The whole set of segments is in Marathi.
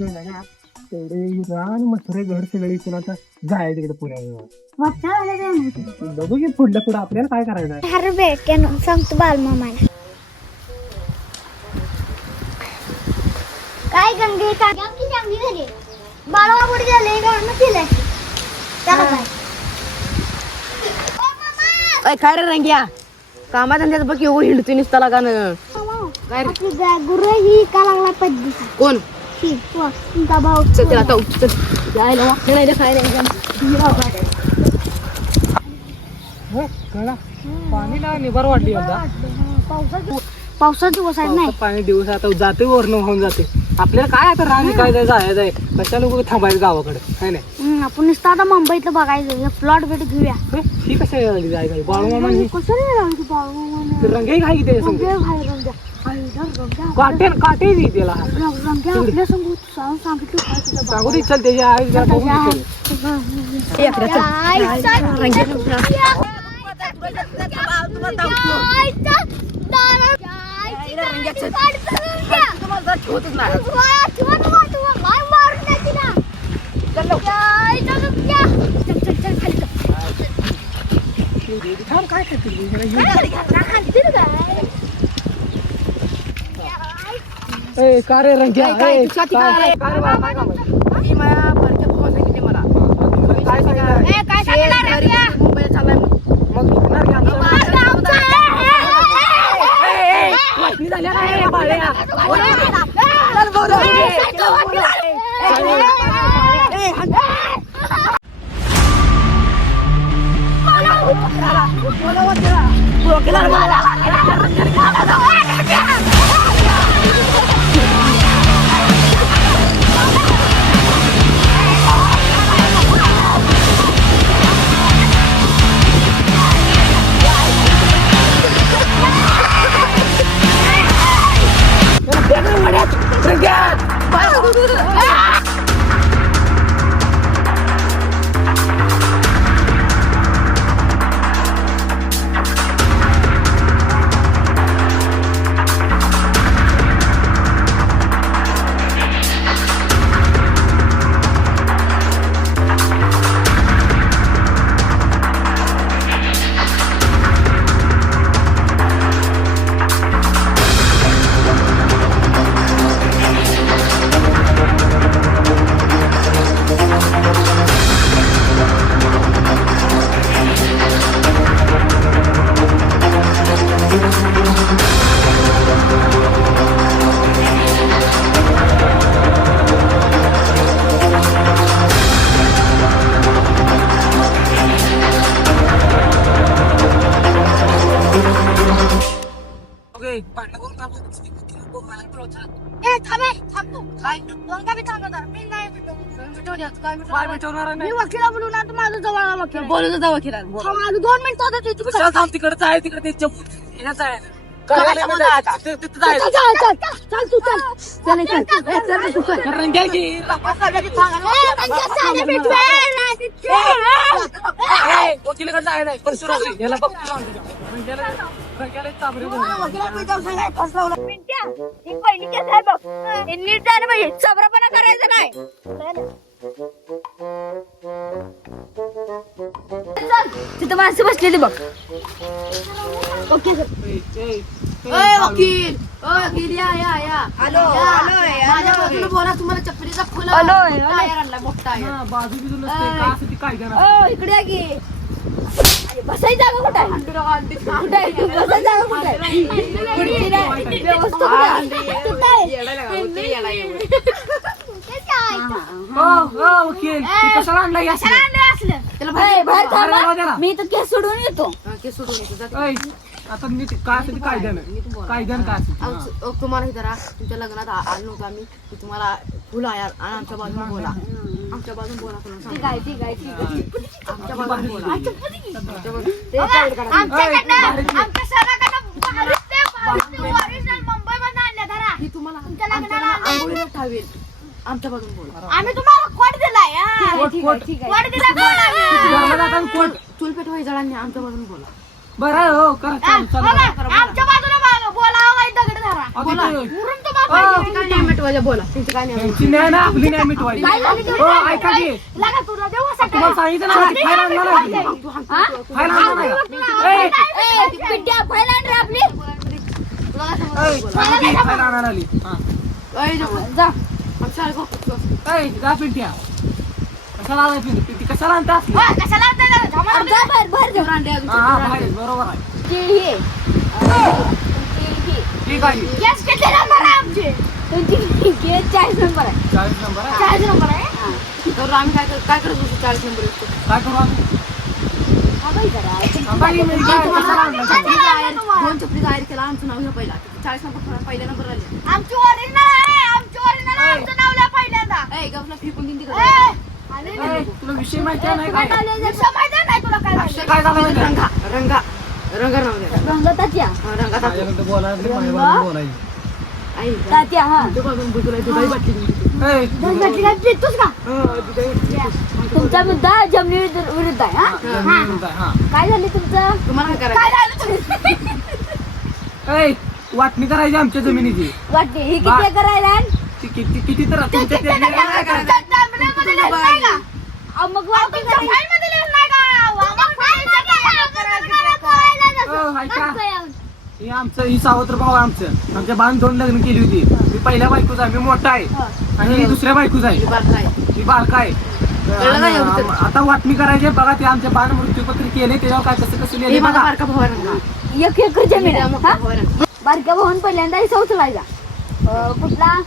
तेवढे रान मसरे घर सगळे इथून आता जाय तिकडे. बघू की पुढलं पुढं आपल्याला काय करायचं आहे. हर भेटक्यानं सांगतो बालमामाला. काय गंगे काय आमची चांगली झाली. बाळा पुढे झाले गाणं केलंय. त्याला काय अय काय रे रंग्या? कामा धंद्यात बघ येऊ हिंडतोय नुसता लागानं. काय रे? गुरु ही का लागला पद्धती? कोण? चल आता उठ, चल यायला वाटलं नाही. रे काय रे कळला पाणीला निभार वाढली आता पावसाचे पावसाचे दिवस आहेत. नाही पावसात पाणी दिवस आता जाते वरण होऊन जाते. आपल्याला काय आता रान काय जायचं आहे? कशाला उगाच थांबायचं गावाकडे? काय नाही? आपण नुसतं आता मुंबईतलं बघायचं. प्लॉट भेट घेऊया. हे, कशा जायचं? बाळूमामा ही कसं नाही राहिली बाळूमामाने? ते रंगाई काय किती संग रंग्या भाई रंग्या. आई. ना रंग्या. काटे काटे दी त्याला आपल्या संग होतं. सांग- सांगितलं काय तुझ्या सांगू दे चल. त्याच्या आई जरा बघू दे चल. थांब, काय करते तू? जरा येऊ. ए, का रे रंग्या काय- काय ए, रे? ही मला. म्हणून. मग. निघणार की आमचं? वाटणी झाल्या नाही बाळ्या. ओके, ए, थांब ए, थांब तू. दोन का बी थांब आता. मी नाही भेटू. काय भेटवणार आहे मी नाही? वकिला बोलून आता माझं जवळ आला वकील. बोलत जा वकिलात बोल. थांब, अजून दोन मिनिटं आता ते- कशाला थांब तिकडचं आहे तिकडे ते चप- ह्याचं आहे. कार्यालयामध्ये आहे. ते- तिथं चल, जायचं. चल, चल, चल तू चल. चल, ए, चल, चल, ए, चल, तू चल. तर रंग्या की, ए, त्यांच्या साड्या भेटू. ए, नाही, तिथे. ए, वकिलाकडे जायचं आहे. परशुराम, याला बघ तुला आणतो. रंग्याला- रंग्याला एक ताबरे देऊन. मिंट्या, ही पहिली केस आहे बघ. हे नीट जाणं पाहिजे. चबरापणा करायचा नाही. चल. तिथं माणसं बसलेली बघ ओके, वकील अय वकील या या या हॅलो माझ्या बाजूला बोला तुम्हाला चपलीचा फुल टायर आणला मोठा टायर हा, बाजू बिजू नसते. का असं ती काय करणार? ओ इकडे या की बसायची जागा कुठे आहे कुठे आहे बसायची जागा कुठे आहे खुर्ची नाही. व्यवस्थित कुठे आहे? हो, हो, वकील. ती कशाला आणला या? त्याला बाहेर बाहेर बाहेर थांबा. लावा त्याला. मी तर केस सोडून येतो केस सोडून येतो जा. ए, आता मी ते- काय असेल ते कायद्यानं कायद्यानं काय असेल ते. तुम्हाला हे जरा तुमच्या लग्नात आ- आलो आम्ही की तुम्हाला फुलं आणि आमच्या बाजून बोला आमच्या बाजून बोला तुम्हाला ठीक आहे ठीक आहे ठीक आहे. आमच्या बाजून बोला. आमच्या बाजून ते काढा. आमच्याकडनं आमच्या सराकडनं धरा. ही तुम्हाला तुमच्या आमच्या लग्नाला आंघोळीला ठेवेल. आमच्या बाजून बोला. आम्ही तुम्हाला कोट दिलाय हा. Coat, coat. कोट दिलाय कोट. आम्ही. घराला जाताना कोण चूल पेटवाय जळांनी आमच्या बाजून बोला. बरं हो करा हा, चालू. चालू बघा, आमच्या बाजूला बोला. त्यांची न्याय ना आपली न्याय मिटवायची. ते? हो ऐका की. तुम्हाला सांगितलं ना फाईल आणणार नाही हा? फाईल आणणार नाही का? ए, ए, पिंट्या, फाईल आण रे आपली. ए, सांगा की फाईल आणणार आली हा. ए, जा पिंट्या कशाला आलाय पिंटी पिंटी कशाला आणता असली हा, हा बाहेर बरोबर आहे. केळी आहे ठीक आहे गॅस किती नंबर आहे आमचे? तुमची केळी चाळीस नंबर आहे. चाळीस नंबर आहे? चाळीस नंबर आहे? तर आम्ही काय काय करत बसू चाळीस नंबर असतो काय करू आम्ही? बाई जरा. थांबा की मी काय कशाला आणलं? दोन चपली जाहीर केला आमचं नाव घ्या पहिला. चाळीस नंबर पहिल्या नंबर आले. आमची ओरिजिनल आहे आमची ओरिजिनल आहे आमचं नाव लिहा पहिल्यांदा. ए गपला फेकून दिन ए, तिकडे आले ए, तुला विषय माहिती आहे नाही काय? विषय माहिती आहे नाही तुला काय झालं? काय झालं माहिती? आहे? रंगा. रंगताच्या रंगा. तात्या. हा. बाटली काय पितोस का? हा. तुमचा मुद्दा जमिनी विरुद्ध आहे हा? हा, हा, हा. काय झालं तुमचं? तुम्हाला काय काय करायचं झालं तुमचं? वाटणी करायची आमच्या जमिनीची. वाटते ही किती एकर आहे लहान? ती किती किती तर तुमच्या त्या- अहो, मग वाटते हो, ऐका. हे आमचं ही सावत्र भाऊ आहे आमचं. आमच्या बाण दोन लग्न केली होती. मी पहिल्या बायकोचा आहे. मी मोठा आहे. आणि ही दुसऱ्या बायकोचा आहे. ही बारका आहे. कळलं का एवढं तरी? आम- आता वाटणी करायची आहे. बघा ते आमच्या बाण मृत्यूपत्र केले. त्याच्यावर काय कसं कसं हे लिहिले माझा बघा. बारका भाऊ आहे रंगा. एक एकर जमीन हे आहे, हा? बारक्या भाऊन पहिल्यांदा इथं उचलायचा अं, कुठला?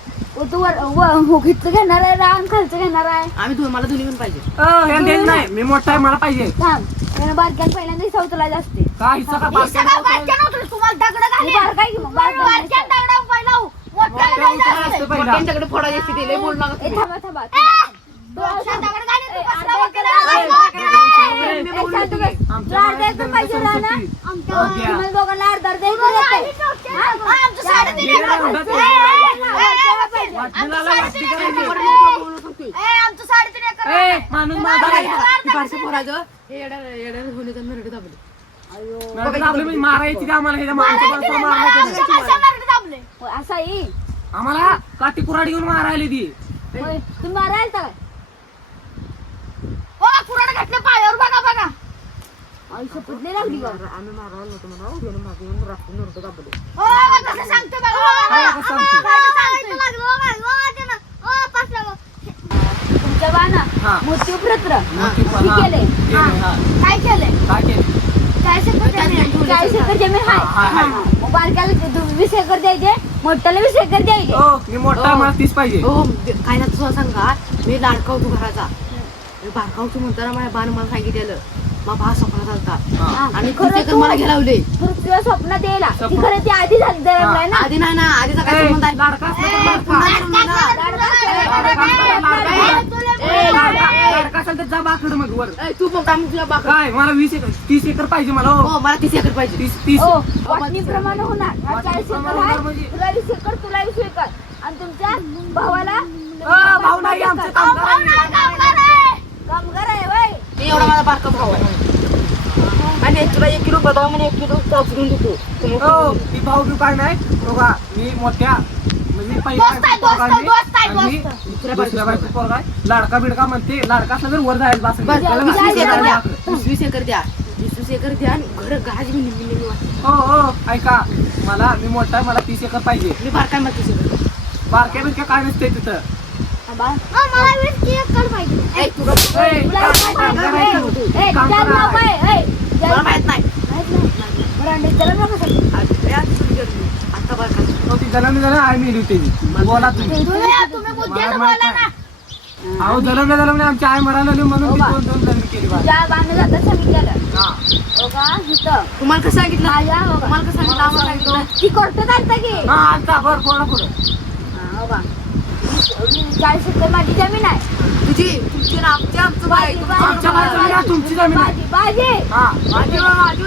तू वर व- हो, घेणार आहे रान खालचं घेणार आहे? आम्ही दोन मला दोन्ही पण पाहिजे. अ, हे देत नाही. मी मोठा आहे मला पाहिजे. थांब. त्यानं बारक्यानं पहिल्यांदा इथं उचलायचं असते काय हिस्सा का बारक्या हे बारका आहे की मग? बारका आहे. मोठ्या उचलायला असतं पहिला. त्यांच्याकडे फोडायची स्थिती लय बोल ए, लागत थांबा, थांबा, थांबा. तू अर्धा एकर आहे. ए, अर्धा एकर आहे. ए, शांत बस. तुला अर्धा एकर पाहिजे रान, हा? तुम्हाला दोघांना अर्धा अर्धा एकर येतंय. हा? वाटणीला वाटणी करायची. आमचं ए, माणूस माझा आहे. बारसं पोराचं हे येड्या येड्या होणे त्यांना रडत दाबले म्हणजे मारायची का आम्हाला? ह्याच्या माणसं माणसं मारायचं होय, असं आहे. आम्हाला काठी कुराड घेऊन मारायला ती. तुम्ही मारायला काय पायावर बघा बघा. आई शपथ लागली दोन मागे येऊन राखून नव्हतं दाबले. काय कसं सांगते? तुमच्या बाना हा. मोठी हा. केले? हा. काय केलंय? काय केले चाळीस एकर जमीन? चाळीस एकर जमीन? हाय हाय. हा. मग बारक्याला दु- वीस एकर द्यायचे मोठ्याला वीस एकर द्यायचे. मी मोठा मला तीस पाहिजे. हो काय ना तुझं सांगा मी लाडका होतो घराचा मी बारका होतो म्हणताना माझ्या बाण मला सांगितलेलं. मग बा स्वप्नात आलता हा. आणि खरं खरं तू- मला घ्यायला लावले. तुला स्वप्नात यायला ती स्वप्न- खरं ती आधी झाली ना. आधी नाही ना आधीचा काय ए, संबंध आहे लाडका असला तर लाडका. ए, लाडका लाडका असेल तर जा बाकडं मग वर. ए, तू मग आम्ही तुला बाक काय मला वीस एकर तीस एकर पाहिजे मला हो. हो मला तीस एकर पाहिजे. तीस तीस. ओ, वाटणीप्रमाणे होणार. हा वाटणीप्रमाणे चाळीस एकर होणार आहे म्हणजे? तुला वीस एकर तुला वीस एकर. आणि तुमच्या भावाला अ, भाऊ नाही आमचं. एवढा माझा बारका भाऊ आहे. आणि तुला एक किलो बदाम आणि एक किलो चाच घेऊन देतो. हो ती भाऊ बिऊ काय नाही बघा मी मोठ्या म्हणजे आहे. लाडका बिडका म्हणते लाडका असला तर वर जायला वीस एकर द्या. वीस एकर द्या. आणि घर गाज मी हो हो ऐका. मला मी मोठा आहे मला तीस एकर पाहिजे. मी बारका आहे मला तीस एकर बारक्या बिरक्या काय नसते तिथं. माहीत नाही. हो जलम मेली होती बोला तुम्ही. अहो जलम जलम आमची आई मरायला म्हणून हो ती का? दोन दोन लग्न केली बा. हा. हो तुम्हाला कसं सांगितलं? हो? तुम्हाला कसं सांगितलं? आम्हाला सांगितलं? आलता हा आता बर बोला पुढं हा, हो चाळीस एकर माझी जमीन आहे तुझी तुमची ना आमची आमचं बाय बाजी, बाजी, आमच्या बाजूला बाजी. या, तुमची जमीन आहे. बाजी, बाजी. हा माझी माझी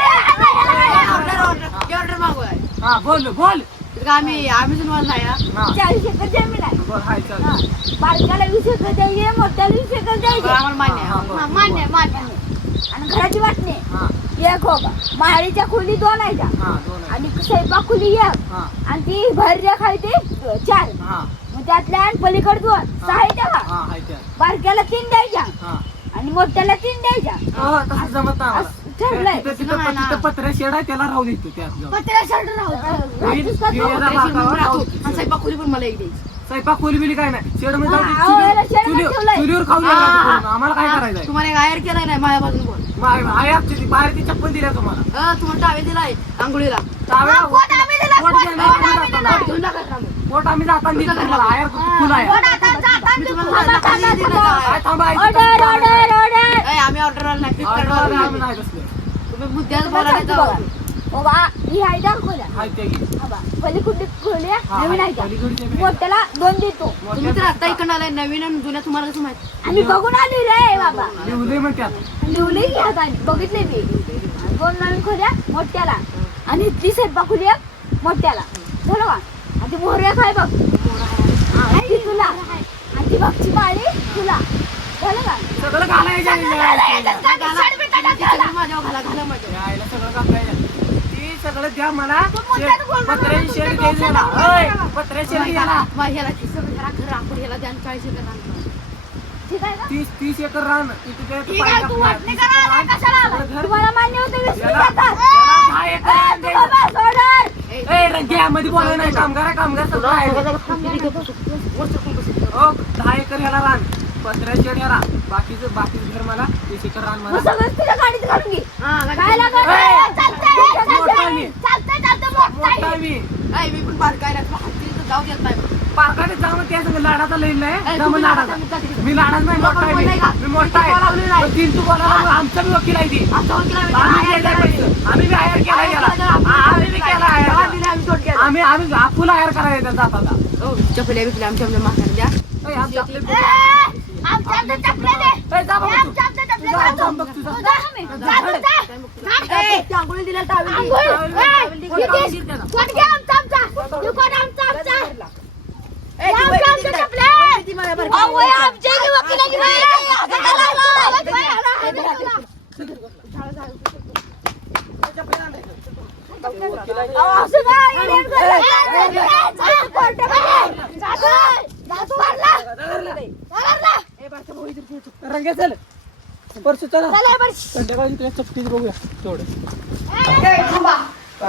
ऑर्डर ऑर्डर ऑर्डर मागवाय हा बोल बोल आम्ही आम्ही तुम्हाला नाही हा. हा चाळीस एकर जमीन आहे बोल हाय चल हा. बारक्याला वीस एकर द्यायचे मोठ्याला वीस एकर द्यायचे आम्हाला मान्य हा, आहे. बोल. हा, मान्य आहे, मान्य आहे. आणि घराची वाटणी हा एक हो का माळीच्या खोली दोन आहे हा दोन आहे. आणि स्वयंपाक खोली एक. हा. आणि ती भरल्या खाली ते चार. हा. मग त्यातल्या आणि पलीकडे दोन. सहा आहे त्या का हा आहे त्या. बारक्याला तीन द्यायच्या. हा. आणि मोठ्याला तीन द्यायच्या. हा, तसं जमत नाही आम्हाला. असं ठरलंय. तिथं- तिथं तिथं पत्र्या शेड आहे त्याला राहू देतो त्यात जाऊन. पत्र्या शर्ट राहू वीर- वीरेला भागावर राहू देतो. आणि स्वयंपाक खोली पण मला एक द्यायची. स्वयंपाक खोली बिली काय नाही शेडमध्ये जाऊन हा, चुलीवर- हा. आपण. आम्हाला काय करायचंय तुम्हाला एक आयर केलाय नाही माझ्या बाजून आहे आमची बाहेर ती चप्पल दिल्या तुम्हाला टावे दिलाय आंघोळीला पोट आम्ही दिला, पोट पोट- घ्या, पोट आम्ही आम्ही जाताना. दिला. घेऊन टाका रामू. पोट आम्ही जाताना दिलं तुम्हाला आयर फुल आहे पोट आता जाताना मी तू तुम्हाला थांबा, जाताना थांबा, दिलं थांबा. काय? काय थांबा इथं ऑर्डर थांबा. ऑर्डर ऑर्डर ए, आम्ही ऑर्डर आला नाही ऑर्डर Flipkart आम्ही वर नाही बसले तुम्ही मुद्द्याच बोलायला जाऊ हो बा ही आहे त्या खोल्या. हाय ते घे. हा बा पलीकडे खोल्या हा, नवीन आहे आहे. मोठ्याला दोन देतो. तुम्ही तर आता इकडं आलाय नवीन आणि जुन्या तुम्हाला कसं माहिती? आम्ही बघून आली रे बाबा. लिवलंय म्हणतात लिवली की आता बघितले मी. दोन नवीन खोल्या मोठ्याला. आणि ती स्वयंपाक खोली एक मोठ्याला. का आणि ती मोहऱ्या खाय बघ? आणि ती तुला. आणि ती बघची माळी तुला. झालं का सगळं घालायचं. आहे. तिच्याकडे माझ्यावर घाला घाला माझ्यावर. यायला सगळं घालायचं ती सगळं द्या मला. पत्र्याची शेड घ्यायची मला शेड घ्यायला तीस तीस एकर रान. मध्ये बोलायला नाही. कामगार कामगार. हो दहा एकर ह्याला रान. पत्र्या शेड ह्याला. बाकीचं बाकीचं घर मला तीस एकर रान मला. मी. पण जाऊ देत नाही जाऊन त्या संग लाडाचा नाही लाडाचा. मी लाडाच मोठा आहे मी. मोठा आहे तीन तू आमचा वकील आहे ती. आम्ही बी हायर केला आम्ही बी केला आम्ही हायर हायर करायला आता हो, चपल्या आमच्या द्या. ए, आमच्या आपले आंघोळी परसू चला चला, बरं. संध्याकाळी तुला चपटीच बघूया तेवढं ए, थांबा.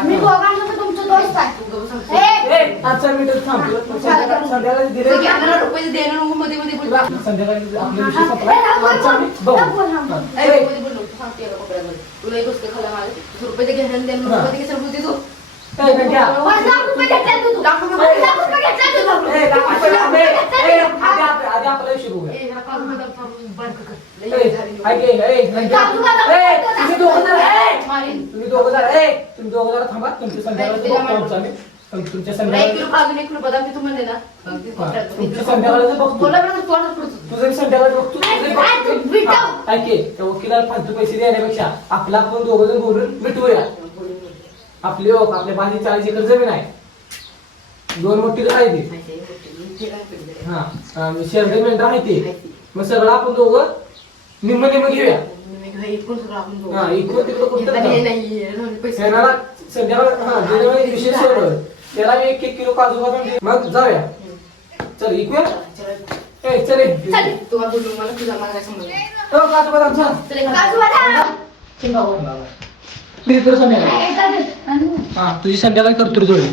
मी दोघांचं तर तुमचं दोस्त आहे ए, ए, पाच चार मिनिटं थांब संध्याकाळी संध्याकाळी दिले सगळे रुपये देणं नको मध्ये मध्ये बोल. तुला संध्याकाळी आपला विषय संपला आम्ही बघू. ए, मध्ये बोल नको. सांगते. तुला एक गोष्ट खायला रुपये ते घेणं आणि देणं नको. मध्ये कशाला बोलते तू? ए, रंग्या. पाच लाख रुपये घेतले तू तू. लाख रुपये पाच लाख रुपये घेतले तू तू. ए, लाख पाच रुपये लाख थांब, ए, रुपये घेतले ए, तू. आधी आप- आधी आपला विषय बघूया ए, जरा काढून दे, जरा बारकं कर. तुम्ही दोघं जरा. तुम्ही दोघं जरा, ए, तुम्ही दोघं जरा थांबा तुमच्या संध्याकाळी. तुमच्या संध्याकाळी. तुमच्या बघतो. तुझं संध्याकाळी बघतो. ऐक, त्या वकिलाला फालतू पैसे देण्यापेक्षा आपला आपण दोघं जण बोलून मिटवूया. आपली ओळख आपल्या बाजी चाळीस एकर जमीन आहे. दोन मोठी घर आहे ती. हा शेरडे मेंढर आहे ते. मग सगळं आपण दोघं मी सगळं आपण दोघं. हा, इकडून तिकडं कुठं. हे हे पैसे शेणाला संध्याकाळ हा दिल्यामुळे विषय सोडव त्याला मी एक एक किलो काजू बदाम दे. मग जाऊया. चल इकूया ए चल ए. हो, काजू बदाम चल. चल एक काजू बदाम. मी तुला संध्याकाळी. हा तुझी संध्याकाळी करतो रे जोडी.